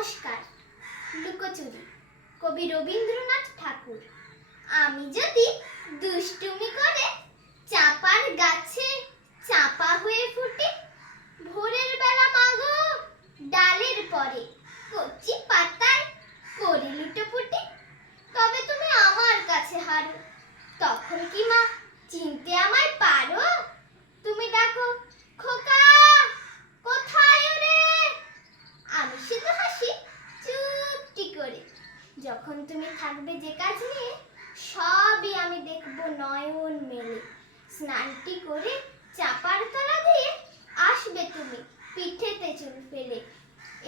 নমস্কার। লুকোচুরি, কবি রবীন্দ্রনাথ ঠাকুর। আমি যদি দুষ্টুমি করে চাপার গাছে চাপা হয়ে ফুটি, ভোরের বেলা মাগো ডালের পরে কচি পাতায় করি লুটোপুটি, তবে তুমি আমার কাছে হারো। তখন কি মা চিনতে আমায় পারো? তুমি ডাকো, খোকা কোথায় রে? আমি শুধু হাসি চুপটি করে। যখন তুমি থাকবে যে কাজ নিয়ে, সবই আমি দেখবো নয়ন মেলে। স্নানটি করে চাপার তলা দিয়ে আসবে তুমি পিঠেতে চুল ফেলে।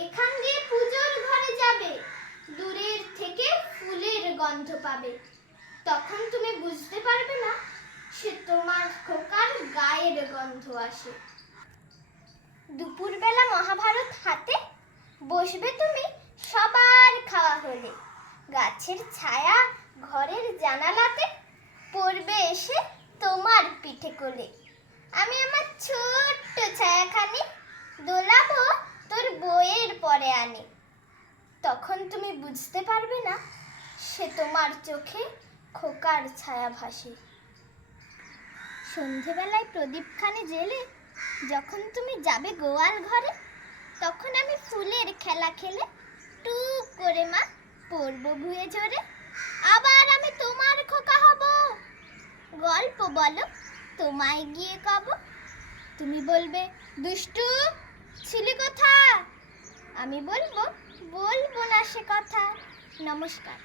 এখান দিয়ে পূজোর ঘরে যাবে, দূরের থেকে ফুলের গন্ধ পাবে। তখন তুমি বুঝতে পারবে না সে তোমার খোকার গায়ের গন্ধ আসে। দুপুরবেলা মহাভারত হাতে বসবে তুমি সবার খাওয়া হলে। গাছের ছায়া ঘরের জানালাতে পড়বে এসে তোমার পিঠে কোলে। আমি আমার ছোট্ট ছায়াখানি দোলাবো তোর বইয়ের পরে আনি। তখন তুমি বুঝতে পারবে না সে তোমার চোখে খোকার ছায়া ভাসে। সন্ধেবেলায় প্রদীপখানি জেলে যখন তুমি যাবে গোয়াল ঘরে, তখন আমি ফুলের খেলা খেলে টুক করে মা পড়বো ভুয়ে ঝরে। আবার আমি তোমার খোকা হব, গল্প বলো তোমায় গিয়ে কব। তুমি বলবে, দুষ্টু ছিলি কোথা? আমি বলবো, বলবো না সে কথা। নমস্কার।